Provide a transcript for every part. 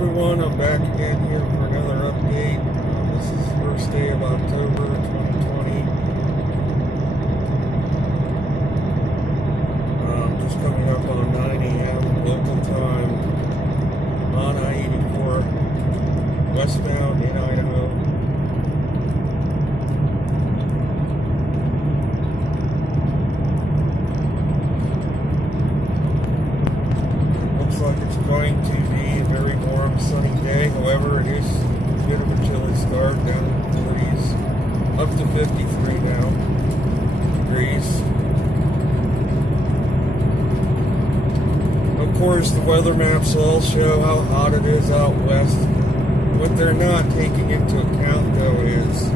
everyone, I'm back again here for another update. This is the first day of October 2020. Just coming up on 9 a.m. local time on I-84 westbound in Idaho. Looks like it's going to be a very warm, sunny day. However, it is a bit of a chilly start, down in the 40s, up to 53 now degrees. Of course, the weather maps all show how hot it is out west. What they're not taking into account, though, is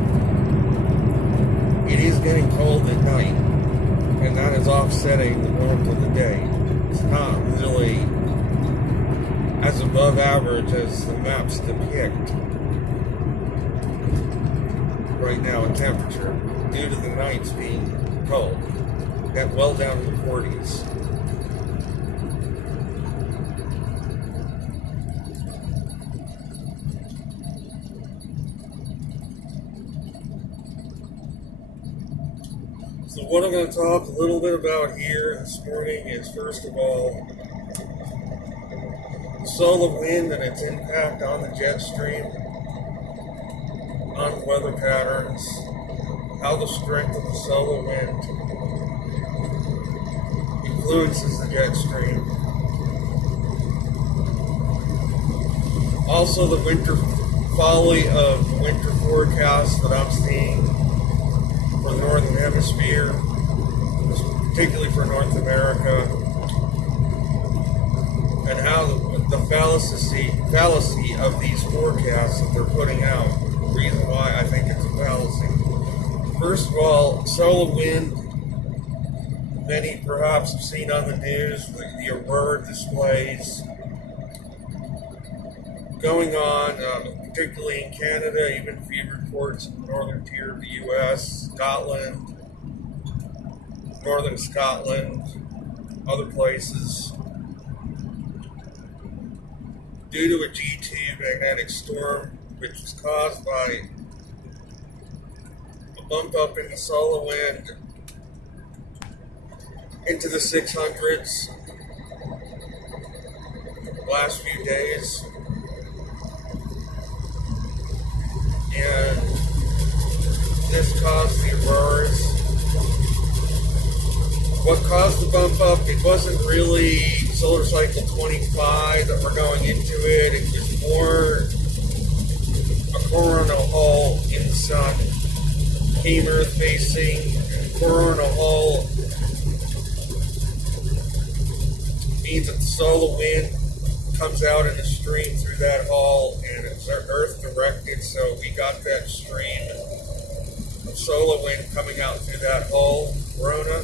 it is getting cold at night, and that is offsetting the warmth of the day. It's not really as above average as the maps depict right now in temperature, due to the nights being cold, at well down in the 40s. So what I'm going to talk a little bit about here this morning is, first of all, the solar wind and its impact on the jet stream, on weather patterns, how the strength of the solar wind influences the jet stream. Also, the winter folly of winter forecasts that I'm seeing for the Northern Hemisphere, particularly for North America, and how the fallacy of these forecasts that they're putting out. The reason why I think it's a fallacy. First of all, solar wind, many perhaps have seen on the news the aurora displays going on, particularly in Canada, even a few reports in the northern tier of the U.S., Scotland, northern Scotland, other places, due to a G2 magnetic storm, which was caused by a bump up in the solar wind into the 600s the last few days. And this caused the auroras. What caused the bump up, it wasn't really solar cycle 25 that we're going into it. It was more a coronal hole in the sun, came Earth facing, and coronal hole means that the solar wind comes out in a stream through that hole, and it's Earth directed, so we got that stream of solar wind coming out through that hole, corona.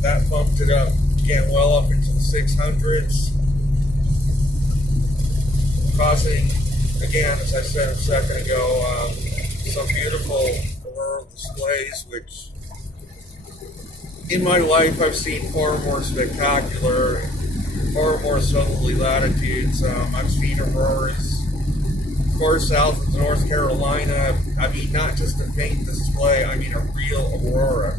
That bumped it up, again, well up into the 600s, causing, again, as I said a second ago, some beautiful auroral displays, which in my life I've seen far more spectacular, far more southerly latitudes. I've seen auroras far south of North Carolina. I mean, not just a faint display, I mean a real aurora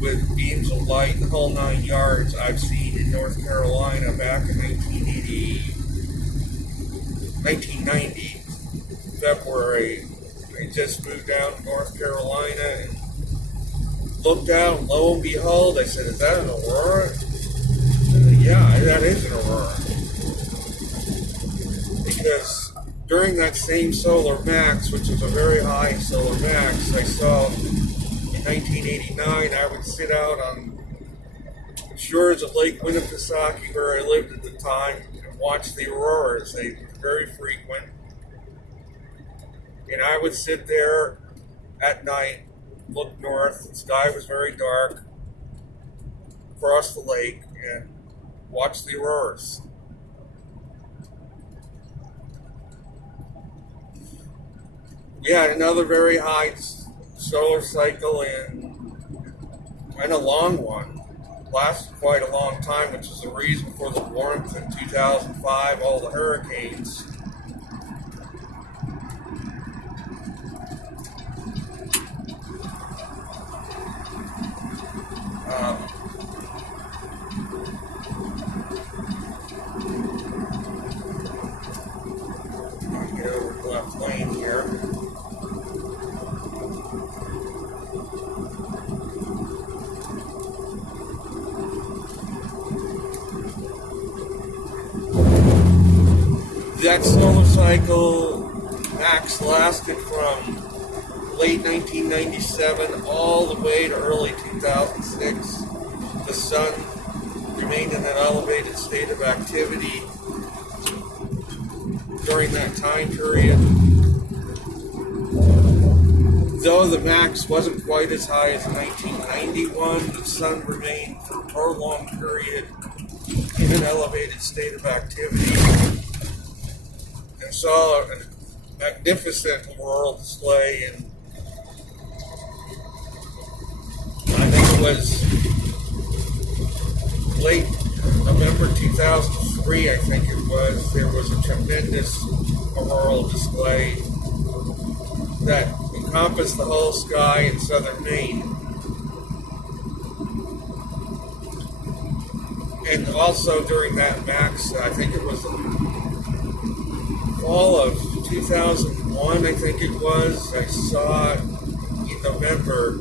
with beams of light, the whole 9 yards. I've seen in North Carolina back in 1990, February. I just moved down to North Carolina and looked out, and lo and behold, I said, "Is that an aurora?" And yeah, that is an aurora. Because during that same solar max, which was a very high solar max, I saw in 1989, I would sit out on the shores of Lake Winnipesaukee, where I lived at the time, and watch the auroras. They were very frequent. And I would sit there at night, look north, the sky was very dark, across the lake, and watch the auroras. We had another very high solar cycle and a long one lasted quite a long time, which is the reason for the warmth in 2005, all the hurricanes. Get over the left lane here. That solar cycle max lasted from late 1997 all the way to early 2006. The sun remained in an elevated state of activity during that time period. Though the max wasn't quite as high as 1991, the sun remained for a prolonged period in an elevated state of activity and saw a magnificent auroral display in, I think it was late November 2003, I think it was. There was a tremendous auroral display that encompassed the whole sky in southern Maine. And also during that max, I think it was the fall of 2001, I think it was, I saw in November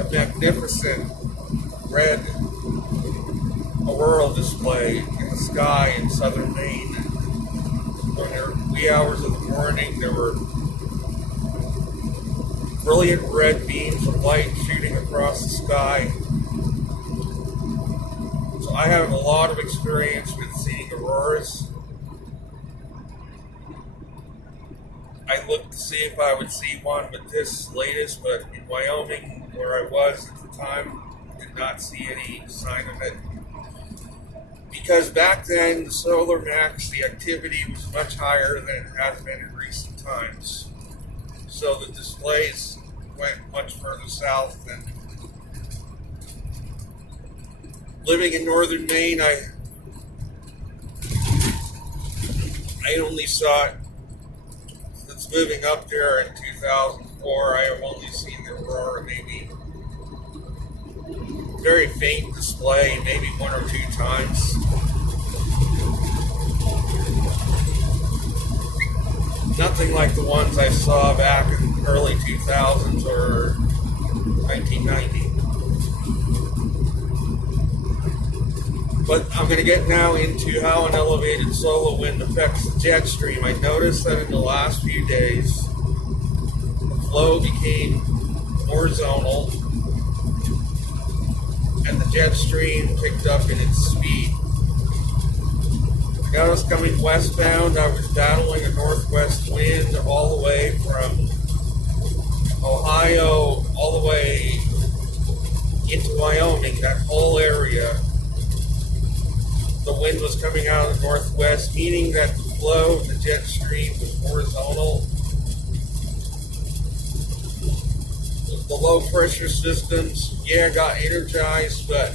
a magnificent red auroral display in the sky in southern Maine. During the wee hours of the morning, there were brilliant red beams of light shooting across the sky. So I have a lot of experience with seeing auroras. I looked to see if I would see one with this latest, but in Wyoming, where I was at the time, did not see any sign of it. Because back then, the solar max, the activity was much higher than it has been in recent times. So the displays went much further south than living in northern Maine. I only saw it since moving up there in 2004. I have only seen the aurora maybe very faint display, maybe one or two times. Nothing like the ones I saw back in early 2000s or 1990. But I'm going to get now into how an elevated solar wind affects the jet stream. I noticed that in the last few days, the flow became more zonal, and the jet stream picked up in its speed. I noticed coming westbound, I was battling a northwest wind all the way from Ohio all the way into Wyoming, that whole area. The wind was coming out of the northwest, meaning that the flow of the jet stream was horizontal. The low pressure systems, got energized, but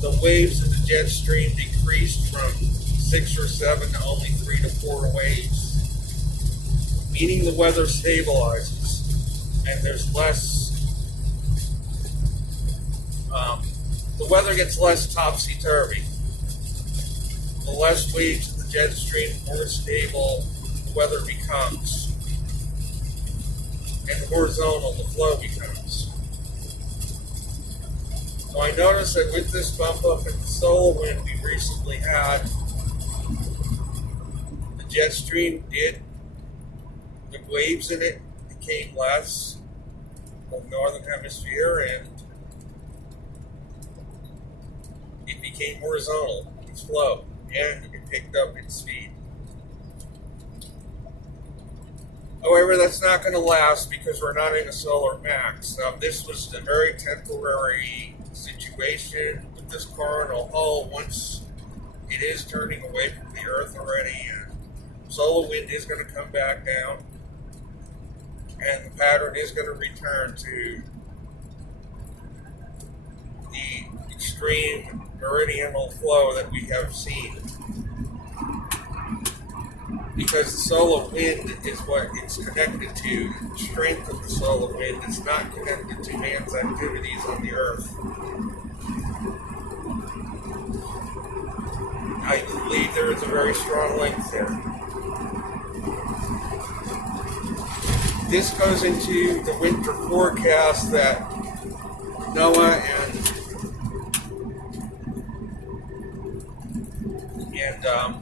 the waves of the jet stream decreased from 6 or 7 to only 3 to 4 waves, meaning the weather stabilizes and there's less, the weather gets less topsy-turvy. The less waves of the jet stream, the more stable the weather becomes. And the horizontal the flow becomes. So I noticed that with this bump up in the solar wind we recently had, the jet stream the waves in it became less in the northern hemisphere, and it became horizontal, its flow, and it picked up its speed. However, that's not going to last because we're not in a solar max. This was a very temporary situation with this coronal hole. Once it is turning away from the Earth already, and solar wind is going to come back down. and the pattern is going to return to the extreme meridional flow that we have seen. Because the solar wind is what it's connected to. The strength of the solar wind is not connected to man's activities on the earth. I believe there is a very strong link there. This goes into the winter forecast that NOAA and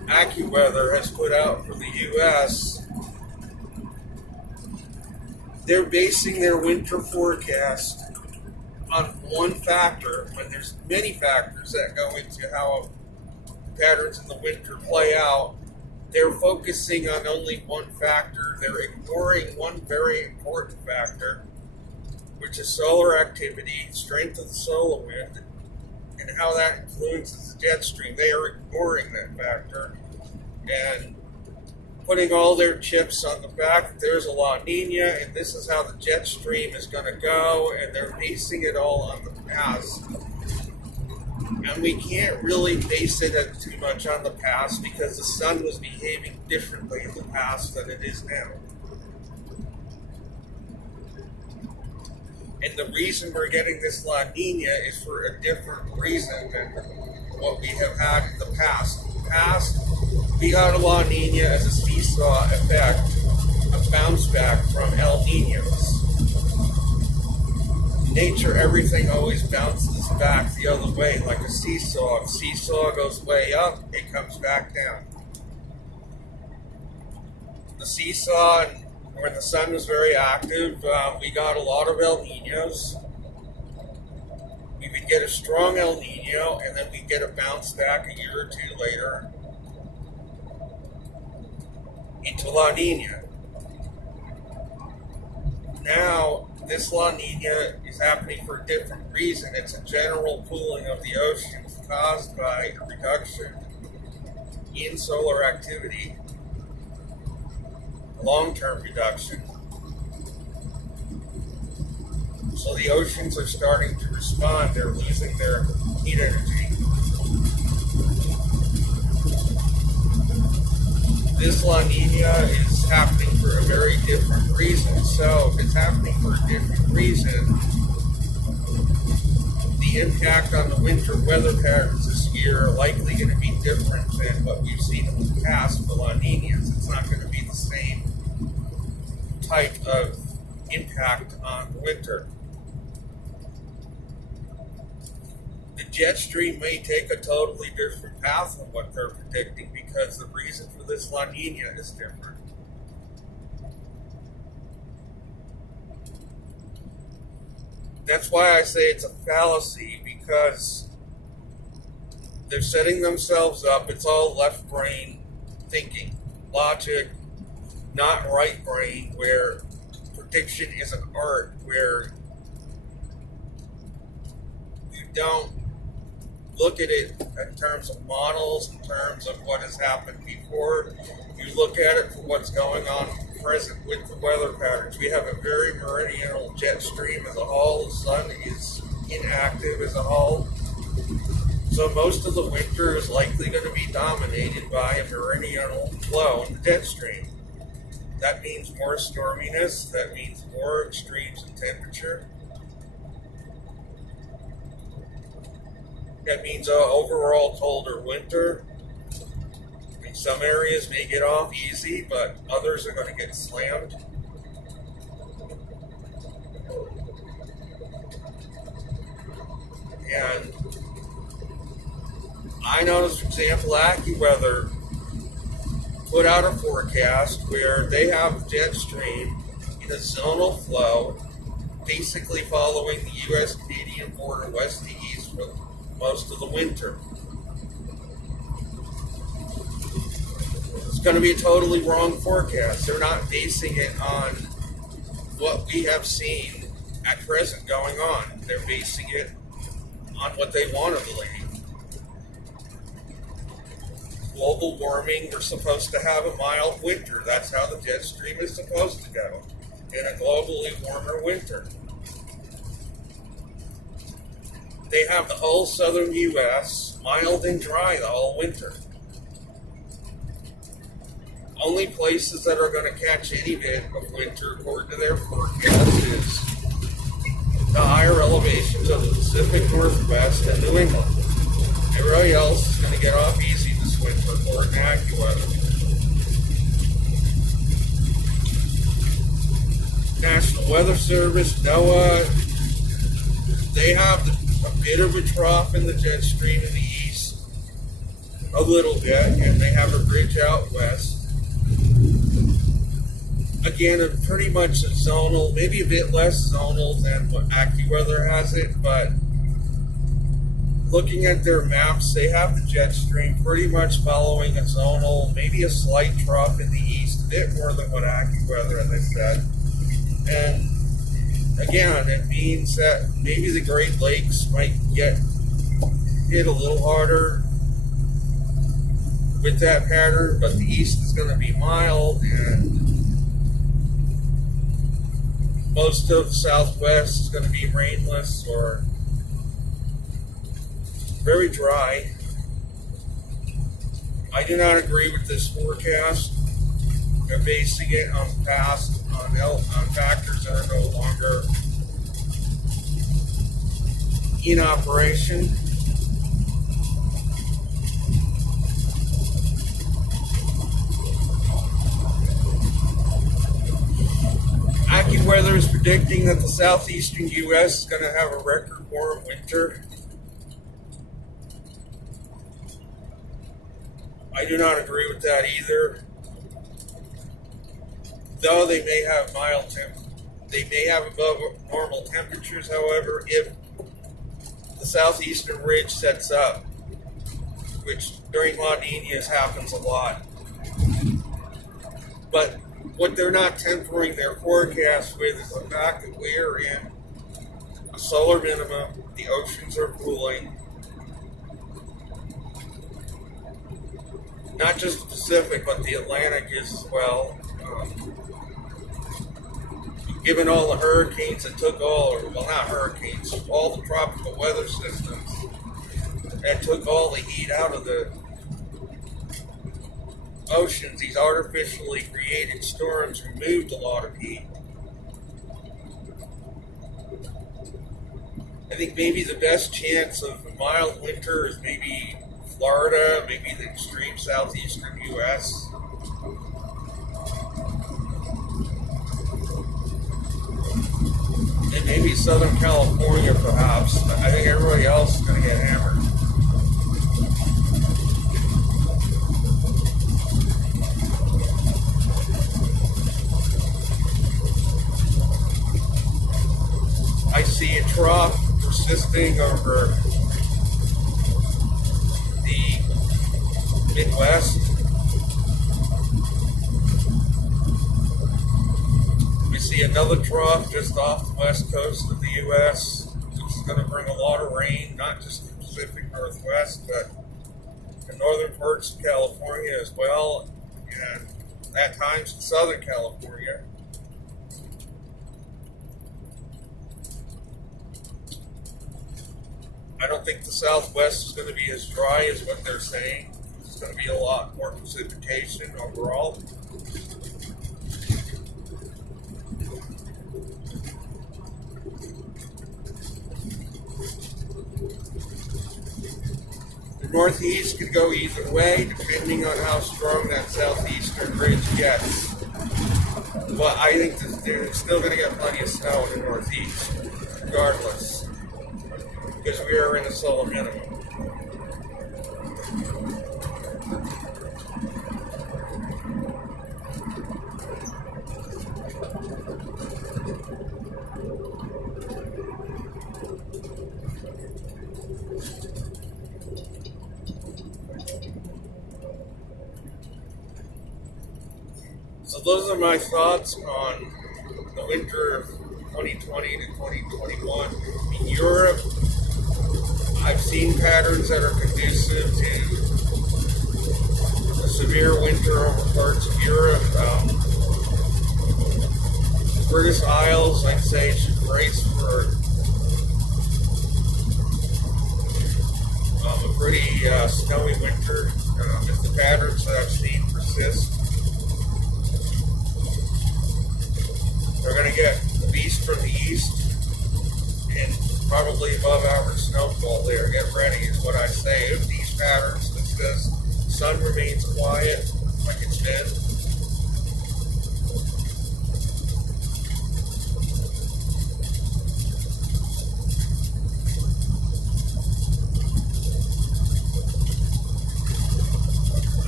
AccuWeather has put out for the U.S. They're basing their winter forecast on one factor when there's many factors that go into how patterns in the winter play out. They're focusing on only one factor. They're ignoring one very important factor, which is solar activity, strength of the solar wind, and how that influences the jet stream. They are ignoring that factor and putting all their chips on the fact that there's a La Nina and this is how the jet stream is going to go, and they're basing it all on the past. And we can't really base it too much on the past because the sun was behaving differently in the past than it is now. And the reason we're getting this La Nina is for a different reason than what we have had in the past. In the past, we got a La Nina as a seesaw effect, a bounce back from El Ninos. In nature, everything always bounces back the other way, like a seesaw. If seesaw goes way up, it comes back down. The seesaw, when the sun was very active, we got a lot of El Ninos. We would get a strong El Nino, and then we'd get a bounce back a year or two later into La Nina. Now, this La Nina is happening for a different reason. It's a general cooling of the oceans caused by a reduction in solar activity, a long-term reduction. So the oceans are starting to respond. They're losing their heat energy. This La Nina is happening for a very different reason. So if it's happening for a different reason, the impact on the winter weather patterns this year are likely going to be different than what we've seen in the past for La Ninas. It's not going to be the same type of impact on winter. The jet stream may take a totally different path than what they're predicting because the reason for this La Nina is different. That's why I say it's a fallacy, because they're setting themselves up. It's all left brain thinking, logic, not right brain, where prediction is an art, where you don't look at it in terms of models, in terms of what has happened before. You look at it for what's going on present with the weather patterns. We have a very meridional jet stream as a whole. The sun is inactive as a whole. So most of the winter is likely going to be dominated by a meridional flow in the jet stream. That means more storminess. That means more extremes in temperature. That means an overall colder winter. Some areas may get off easy, but others are going to get slammed. And I noticed, for example, AccuWeather put out a forecast where they have jet stream in a zonal flow, basically following the U.S.-Canadian border west to east for most of the winter. It's going to be a totally wrong forecast. They're not basing it on what we have seen at present going on. They're basing it on what they want to believe. Global warming, we're supposed to have a mild winter. That's how the jet stream is supposed to go. in a globally warmer winter. They have the whole southern U.S. mild and dry the whole winter. Only places that are going to catch any bit of winter, according to their forecast, is the higher elevations of the Pacific Northwest and New England. Everybody else is going to get off easy this winter, according to AccuWeather. National Weather Service, NOAA, they have a bit of a trough in the jet stream in the east, a little bit, and they have a ridge out west. Again, pretty much a zonal, maybe a bit less zonal than what AccuWeather has it, but looking at their maps, they have the jet stream pretty much following a zonal, maybe a slight trough in the east, a bit more than what AccuWeather, as I said. And again, it means that maybe the Great Lakes might get hit a little harder with that pattern, but the east is going to be mild, and most of the southwest is going to be rainless or very dry. I do not agree with this forecast. They're basing it on past, on factors that are no longer in operation. AccuWeather is predicting that the southeastern U.S. is going to have a record warm winter. I do not agree with that either. Though they may have above normal temperatures, however, if the southeastern ridge sets up, which during La Niñas happens a lot. But what they're not tempering their forecast with is the fact that we are in a solar minimum, the oceans are cooling. Not just the Pacific, but the Atlantic is as well. Given all the hurricanes that took all the tropical weather systems that took all the heat out of the oceans, these artificially created storms removed a lot of heat. I think maybe the best chance of a mild winter is maybe Florida, maybe the extreme southeastern U.S. And maybe Southern California, perhaps. I think everybody else is going to get hammered. I see a trough persisting over the Midwest. We see another trough just off the west coast of the U.S., which is going to bring a lot of rain, not just the Pacific Northwest, but the northern parts of California as well, and at times in Southern California. I don't think the Southwest is going to be as dry as what they're saying. It's going to be a lot more precipitation overall. The Northeast could go either way, depending on how strong that southeastern ridge gets. But I think that they're still going to get plenty of snow in the Northeast, regardless. Because we are in a solar minimum. So those are my thoughts on the winter of 2020 to 2021 in Europe. I've seen patterns that are conducive to a severe winter over parts of Europe. British Isles, I'd say, should brace for a pretty snowy winter if the patterns that I've seen persist. They're going to get the beast from the east and probably above average snowfall there. Get ready is what I say. If these patterns persist, the sun remains quiet like it's been.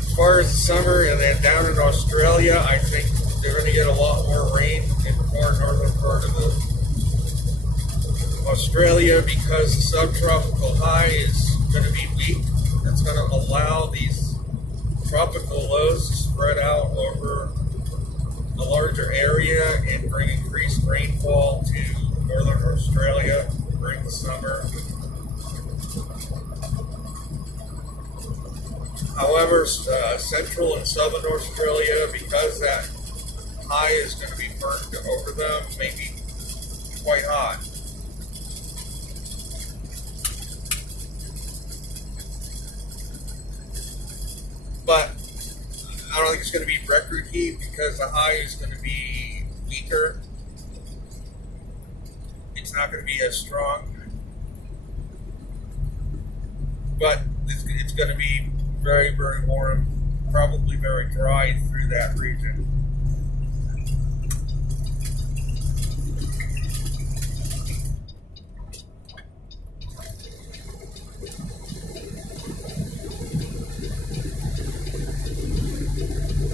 As far as the summer, and then down in Australia, I think they're going to get a lot more rain in the far northern part of Australia because the subtropical high is going to be weak. That's going to allow these tropical lows to spread out over a larger area and bring increased rainfall to northern Australia during the summer. However, central and southern Australia, because that high is going to be burnt over them, may be quite hot. But I don't think it's going to be record heat because the high is going to be weaker. It's not going to be as strong. But it's going to be very, very warm, probably very dry through that region.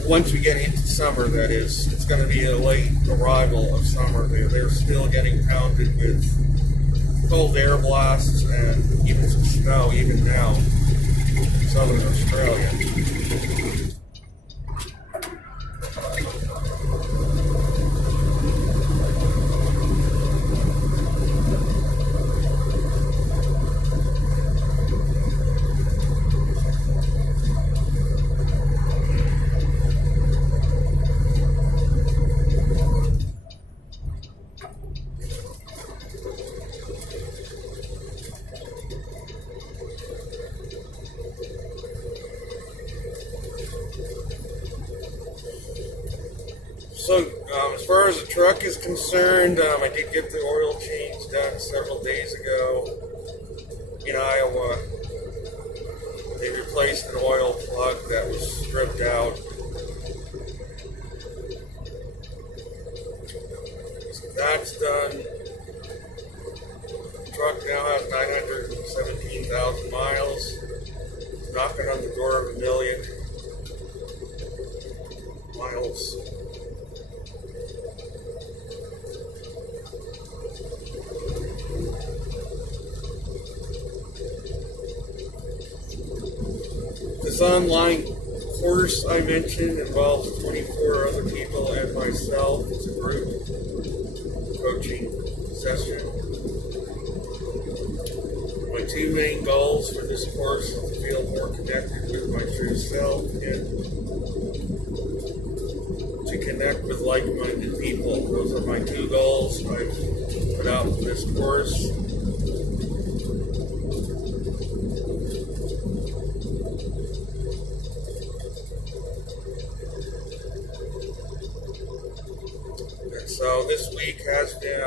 Once we get into summer, that is, it's going to be a late arrival of summer. They're still getting pounded with cold air blasts and even some snow, even now. Southern Australia. So, as far as the truck is concerned, I did get the oil change done several days ago in Iowa. They replaced an oil plug that was stripped out. So that's done. The truck now has 917,000 miles. It's knocking on the door of 1 million miles. This online course I mentioned involves 24 other people and myself. It's a group coaching session. My two main goals for this course are to feel more connected with my true self and to connect with like-minded people. Those are my two goals I've put out for this course. So this week has been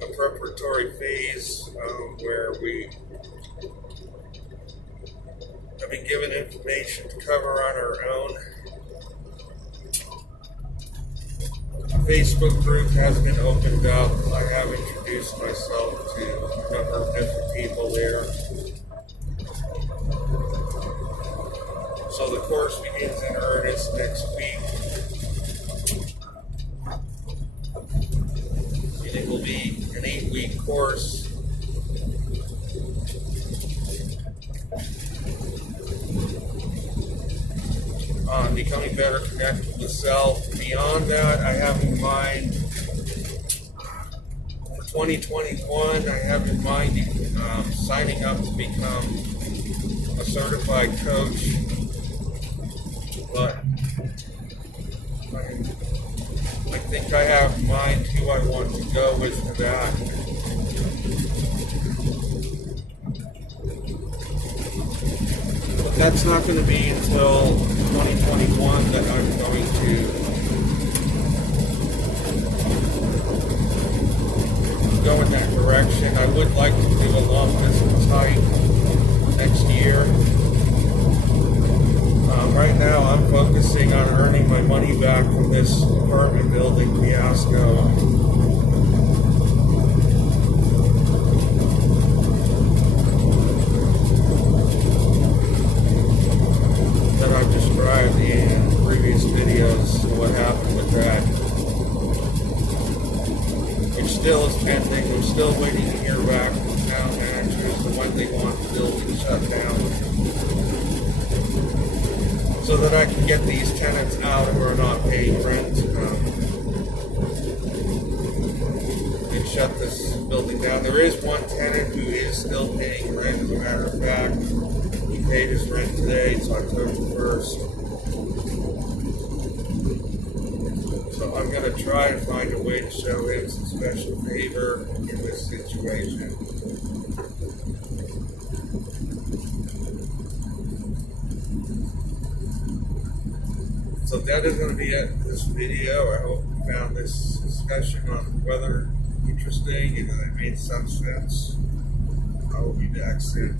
a preparatory phase where we have been given information to cover on our own. The Facebook group has been opened up. I have introduced myself to a number of different people there. So the course begins in earnest next week. It will be an 8-week course. On becoming better connected with self. Beyond that, I have in mind for 2021, I have in mind signing up to become a certified coach. But I think I have in mind who I want to go with for that. But that's not going to be until 2021 that I'm going to go in that direction. I would like to do a long distance hike next year. Right now I'm focusing on earning my money back from this apartment building fiasco. That I've described in previous videos of what happened with that. Which still is pending. We're still waiting to hear back from the town managers on when they want the building shut down, so that I can get these tenants out who are not paying rent, and shut this building down. There is one tenant who is still paying rent. As a matter of fact, he paid his rent today. It's October 1st. So I'm going to try to find a way to show him some special favor in this situation. So that is going to be it for this video. I hope you found this discussion on weather interesting and that it made some sense. I will be back soon.